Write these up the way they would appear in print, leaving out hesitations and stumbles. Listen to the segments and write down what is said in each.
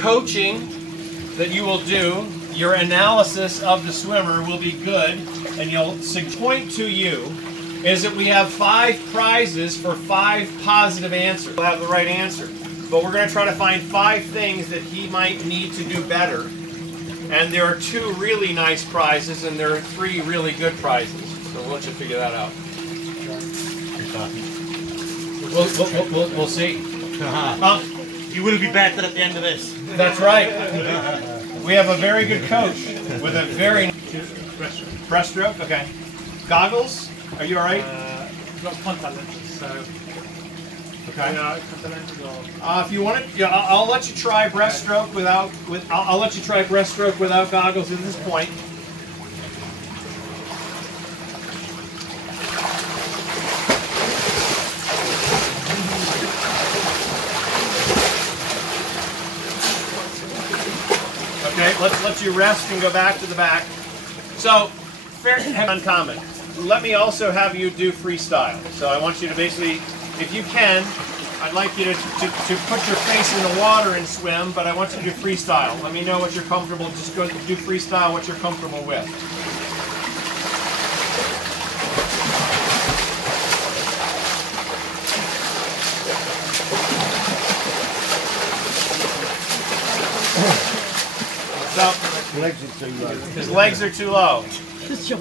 coaching that you will do, your analysis of the swimmer will be good, and you'll point to you is that we have 5 prizes for 5 positive answers. We'll have the right answer. But we're going to try to find 5 things that he might need to do better. And there are 2 really nice prizes, and there are 3 really good prizes. So we'll let you figure that out. We'll see. You will be better at the end of this. That's right. We have a very good coach with a very breaststroke. Okay. Goggles? Are you all right? I've got contact lenses, so. Okay. Contact lenses or. If you want it, yeah, I'll let you try breaststroke without. I'll let you try breaststroke without goggles at this point. Okay, let's let you rest and go back to the back. So, fair and uncommon. Let me also have you do freestyle. So I want you to basically, if you can, I'd like you to put your face in the water and swim, but I want you to do freestyle. Let me know what you're comfortable. Just go do freestyle, what you're comfortable with. So, his legs are too low.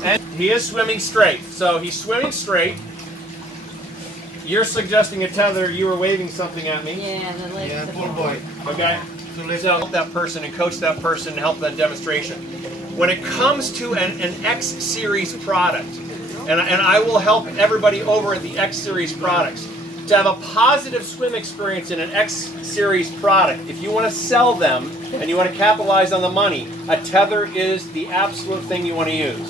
And he is swimming straight. So he's swimming straight. You're suggesting a tether. You were waving something at me. Yeah, the legs. Yeah, poor boy. Okay? So help that person and coach that person and help that demonstration. When it comes to an X Series product, and I will help everybody over at the X Series products, to have a positive swim experience in an X Series product, if you want to sell them and you want to capitalize on the money, a tether is the absolute thing you want to use.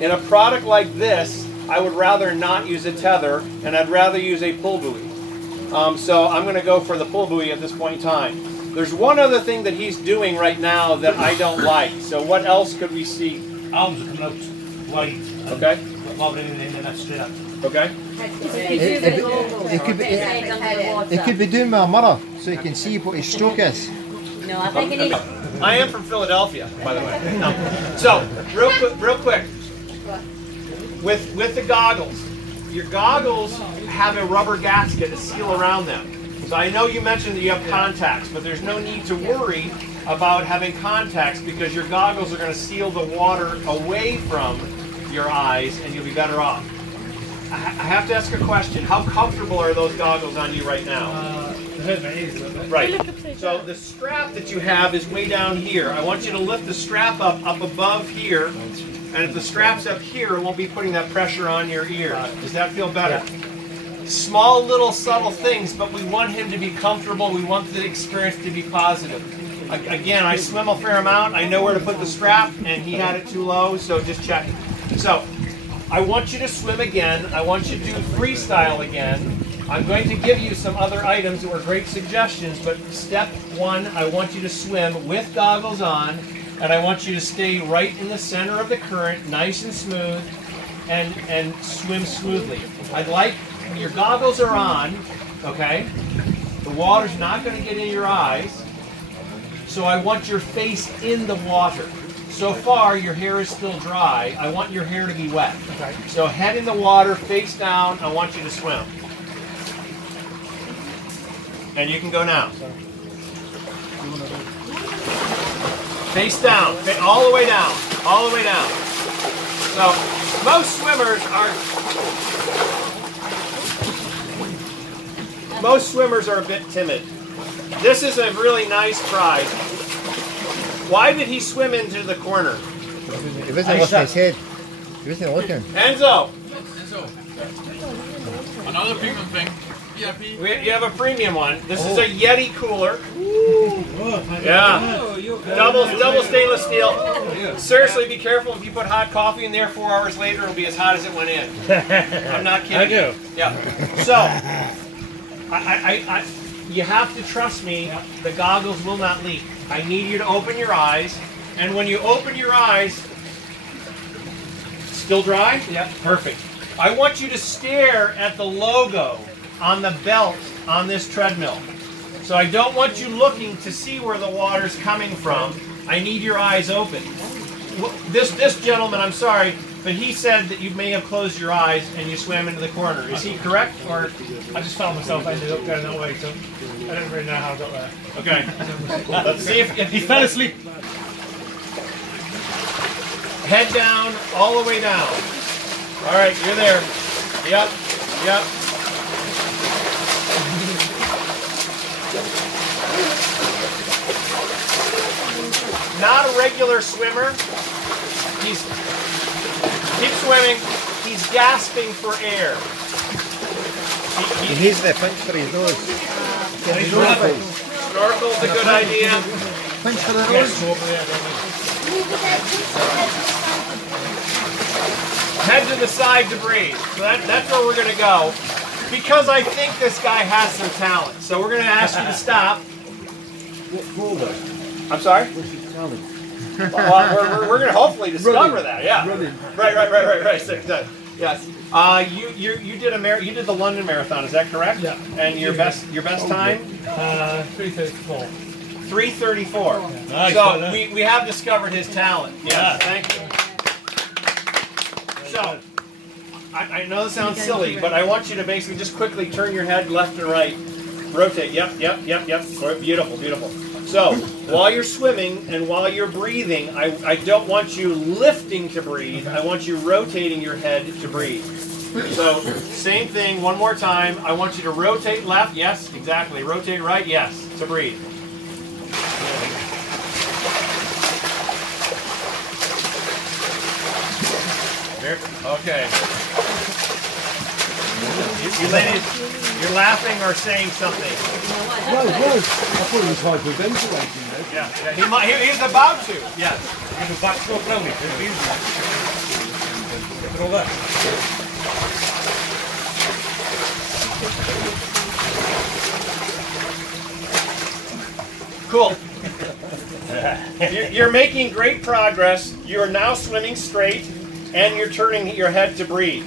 In a product like this, I would rather not use a tether, and I'd rather use a pull buoy. So I'm going to go for the pull buoy at this point in time. There's one other thing that he's doing right now that I don't like. So what else could we see? Arms are coming out wide. Okay. Rather than that straight up. Okay. It could be doing with a mirror so you can see what his stroke is. No, I think it needs. I am from Philadelphia, by the way. No. So, real quick. With the goggles, your goggles have a rubber gasket to seal around them. So I know you mentioned that you have contacts, but there's no need to worry about having contacts because your goggles are going to seal the water away from your eyes and you'll be better off. I have to ask a question. How comfortable are those goggles on you right now? Right. So the strap that you have is way down here. I want you to lift the strap up above here. And if the strap's up here, it won't be putting that pressure on your ear. Does that feel better? Small little subtle things, but we want him to be comfortable. We want the experience to be positive. Again, I swim a fair amount. I know where to put the strap, and he had it too low, so just check it. So, I want you to swim again. I want you to do freestyle again. I'm going to give you some other items that were great suggestions, but step 1, I want you to swim with goggles on, and I want you to stay right in the center of the current, nice and smooth, and swim smoothly. I'd like, your goggles are on, okay? The water's not going to get in your eyes, so I want your face in the water. So far, your hair is still dry. I want your hair to be wet. Okay. So head in the water, face down, I want you to swim. And you can go now. Face down, all the way down, all the way down. So, most swimmers are a bit timid. This is a really nice prize. Why did he swim into the corner? He wasn't lifting his head. He wasn't looking. Enzo! Another premium thing. You have a premium one. This is a Yeti cooler. Yeah. Double stainless steel. Seriously, be careful if you put hot coffee in there. 4 hours later, it'll be as hot as it went in. I'm not kidding. I do. Yeah. So, you have to trust me. The goggles will not leak. I need you to open your eyes, and when you open your eyes, still dry? Yeah. Perfect. I want you to stare at the logo on the belt on this treadmill. So I don't want you looking to see where the water's coming from. I need your eyes open. This gentleman, I'm sorry, but he said that you may have closed your eyes and you swam into the corner. Is he correct? Or I just found myself ended up going that way, so I don't really know how I got there. okay. Let's see if He fell asleep. head down, all the way down. All right, you're there. Yep, yep. Not a regular swimmer. Keep swimming. He's gasping for air. He needs the pinch for his nose. Snorkel's a good idea. Pinch for the nose. Head to the side to breathe. So that's where we're going to go. Because I think this guy has some talent. So we're going to ask you to stop. I'm sorry? Well, we're going to hopefully discover that. Yeah. Right. Yes. You did the London Marathon. Is that correct? Yeah. And your best time? 3:34. 3:34. Nice, So well we have discovered his talent. Yes. Thank you. So I know this sounds silly, but I want you to basically just quickly turn your head left and right. Rotate. Yep. Beautiful. So, while you're swimming and while you're breathing, I don't want you lifting to breathe. I want you rotating your head to breathe. So, same thing, one more time. I want you to rotate left. Yes, exactly. Rotate right. Yes, to breathe. Okay. You ladies, you're laughing or saying something. No, it was. I thought he was hyperventilating there. Yeah, he's about to. Yes. Give him back stroke round it. Get it all there. Cool. You're making great progress. You are now swimming straight, and you're turning your head to breathe.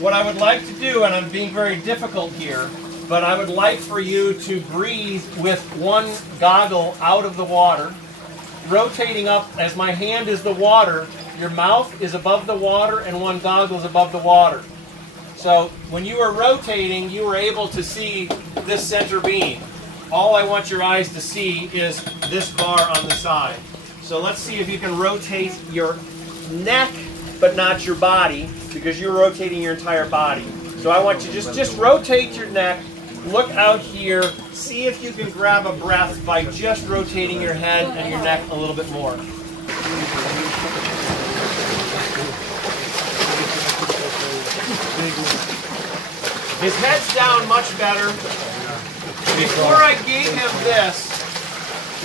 What I would like to do, and I'm being very difficult here, but I would like for you to breathe with one goggle out of the water, rotating up as my hand is the water, your mouth is above the water, and one goggle is above the water. So when you are rotating, you are able to see this center beam. All I want your eyes to see is this bar on the side. So let's see if you can rotate your neck, but not your body, because you're rotating your entire body. So I want you to just rotate your neck, look out here, see if you can grab a breath by just rotating your head and your neck a little bit more. His head's down much better. Before I gave him this,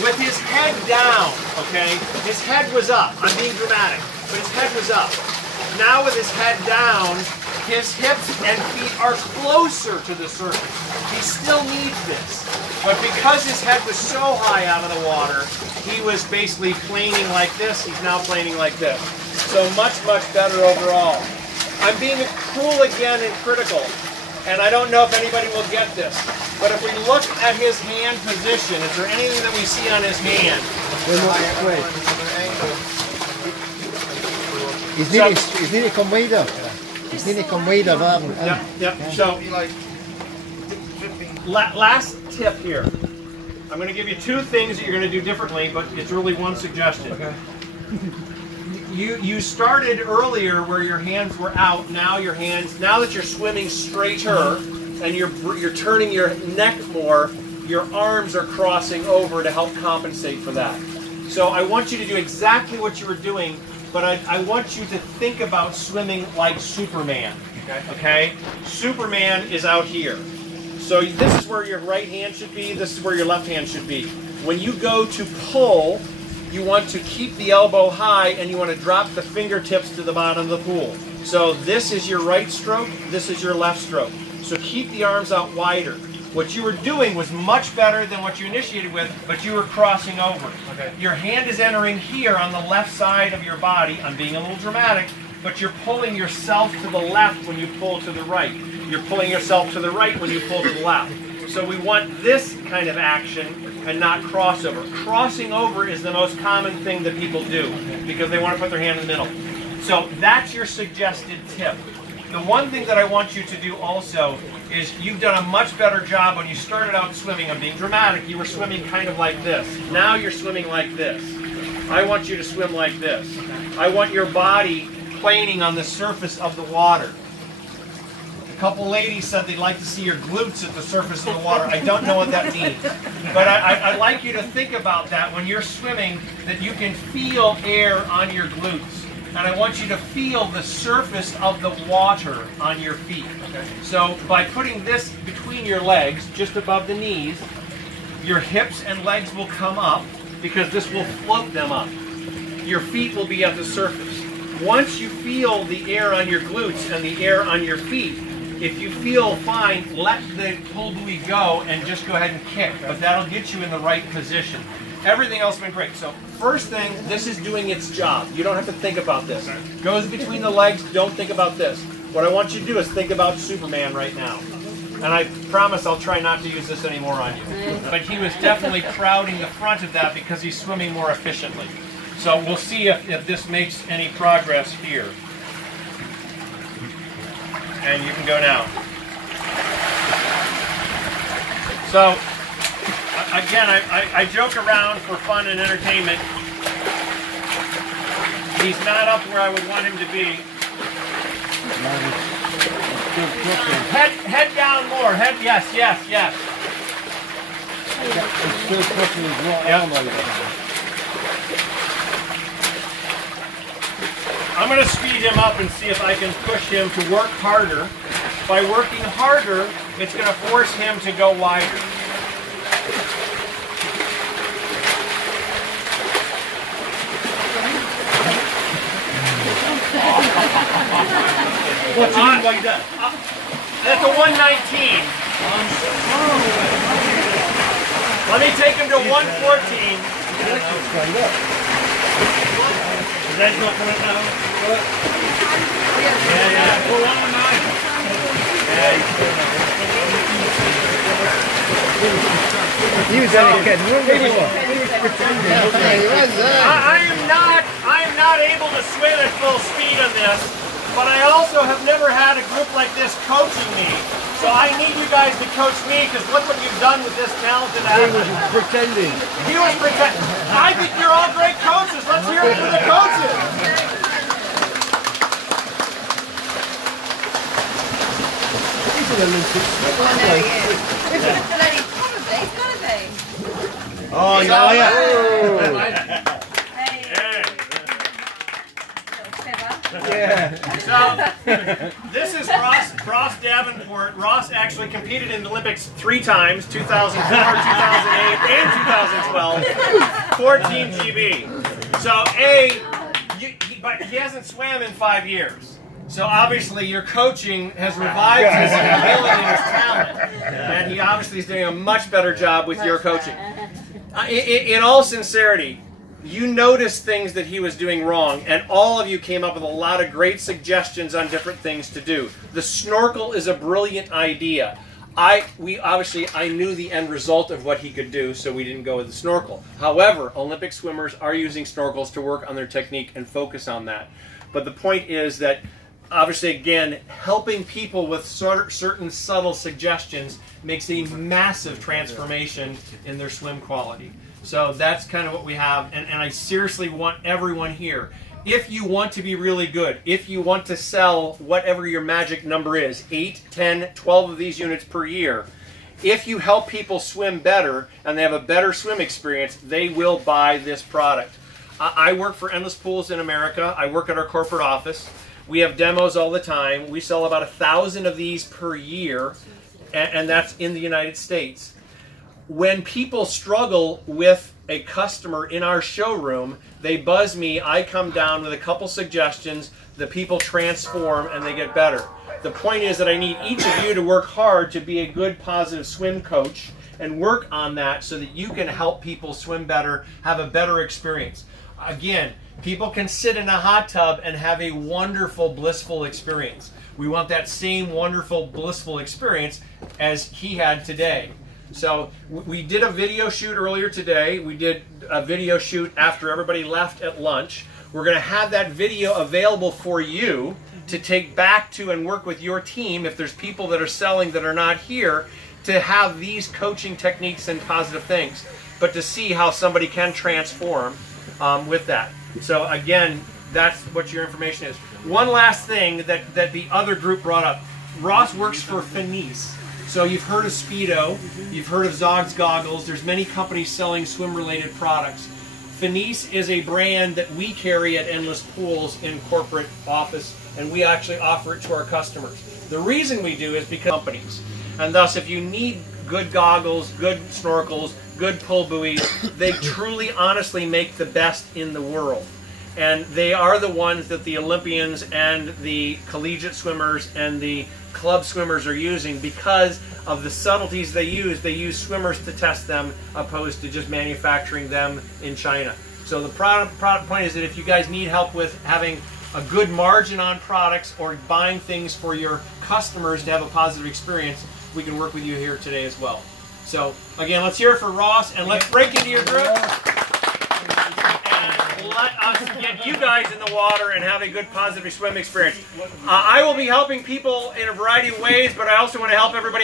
with his head down, okay, his head was up. I'm being dramatic, but his head was up. Now with his head down, his hips and feet are closer to the surface. He still needs this. But because his head was so high out of the water, he was basically planing like this. He's now planing like this. So much better overall. I'm being cruel again and critical. And I don't know if anybody will get this. But if we look at his hand position, is there anything that we see on his hand? He's nearly come wider. He's nearly come wider rather than Yep. So, last tip here. I'm going to give you two things that you're going to do differently, but it's really one suggestion. Okay. You started earlier where your hands were out. Now your hands, now that you're swimming straighter and you're turning your neck more, your arms are crossing over to help compensate for that. So I want you to do exactly what you were doing, but I want you to think about swimming like Superman. Okay? Superman is out here. So this is where your right hand should be, this is where your left hand should be. When you go to pull, you want to keep the elbow high and you want to drop the fingertips to the bottom of the pool. So this is your right stroke, this is your left stroke. So keep the arms out wider. What you were doing was much better than what you initiated with, but you were crossing over. Okay. Your hand is entering here on the left side of your body. I'm being a little dramatic, but you're pulling yourself to the left when you pull to the right. You're pulling yourself to the right when you pull to the left. So we want this kind of action and not crossover. Crossing over is the most common thing that people do because they want to put their hand in the middle. So that's your suggested tip. The one thing that I want you to do also is you've done a much better job when you started out swimming. I'm being dramatic. You were swimming kind of like this. Now you're swimming like this. I want you to swim like this. I want your body planing on the surface of the water. A couple ladies said they'd like to see your glutes at the surface of the water. I don't know what that means. But I'd like you to think about that when you're swimming, that you can feel air on your glutes. And I want you to feel the surface of the water on your feet. Okay. So by putting this between your legs, just above the knees, your hips and legs will come up because this will float them up. Your feet will be at the surface. Once you feel the air on your glutes and the air on your feet, if you feel fine, let the pull buoy go and just go ahead and kick. But that'll get you in the right position. Everything else has been great. So first thing, this is doing its job. You don't have to think about this. Goes between the legs, don't think about this. What I want you to do is think about Superman right now. And I promise I'll try not to use this anymore on you. But he was definitely crowding the front of that because he's swimming more efficiently. So we'll see if this makes any progress here. And you can go now. So, again, I joke around for fun and entertainment. He's not up where I would want him to be. Head down more. Head, yes. It's still pushing his right arm over. I'm going to speed him up and see if I can push him to work harder. By working harder, it's going to force him to go wider. What's he doing like that? That's a 119. Let me take him to 114. Is that not coming now? Yeah. Go on, man. He was only kidding, wasn't he? I am not able to swim at full speed on this, but I also have never had a group like this coaching me. So I need you guys to coach me, because look what you've done with this talented athlete. He was pretending. He was pretending. I think you're all great coaches. Let's hear it for the coaches. He's an Olympic swimmer. I know he is. He's gotta be. Oh, yeah. Yeah. So, this is Ross Davenport. Ross actually competed in the Olympics 3 times, 2004, 2008, and 2012, 14 GB. So, but he hasn't swam in 5 years. So obviously your coaching has revived his ability and his talent. And he obviously is doing a much better job with your coaching. In all sincerity, you noticed things that he was doing wrong, and all of you came up with a lot of great suggestions on different things to do. The snorkel is a brilliant idea. I knew the end result of what he could do, so we didn't go with the snorkel. However, Olympic swimmers are using snorkels to work on their technique and focus on that. But the point is that, obviously, again, helping people with certain subtle suggestions makes a massive transformation in their swim quality. So that's kind of what we have, and I seriously want everyone here, if you want to be really good, if you want to sell whatever your magic number is, 8, 10, 12 of these units per year, if you help people swim better and they have a better swim experience, they will buy this product. I work for Endless Pools in America. I work at our corporate office. We have demos all the time. We sell about 1,000 of these per year, and that's in the United States. When people struggle with a customer in our showroom, they buzz me, I come down with a couple suggestions, the people transform and they get better. The point is that I need each of you to work hard to be a good, positive swim coach and work on that so that you can help people swim better, have a better experience. Again, people can sit in a hot tub and have a wonderful, blissful experience. We want that same wonderful, blissful experience as he had today. So we did a video shoot earlier today. We did a video shoot after everybody left at lunch. We're going to have that video available for you to take back to and work with your team if there's people that are selling that are not here, to have these coaching techniques and positive things, but to see how somebody can transform with that. So again, that's what your information is. One last thing that the other group brought up. Ross works for Finis. So you've heard of Speedo, you've heard of Zog's goggles, there's many companies selling swim-related products. Finis is a brand that we carry at Endless Pools in corporate office, and we actually offer it to our customers. The reason we do is because companies. And thus, if you need good goggles, good snorkels, good pull buoys, they truly, honestly make the best in the world. And they are the ones that the Olympians and the collegiate swimmers and the club swimmers are using because of the subtleties they use. They use swimmers to test them opposed to just manufacturing them in China. So the product point is that if you guys need help with having a good margin on products or buying things for your customers to have a positive experience, we can work with you here today as well. So again, let's hear it for Ross, and let's break into your group. Let us get you guys in the water and have a good positive swim experience. I will be helping people in a variety of ways, but I also want to help everybody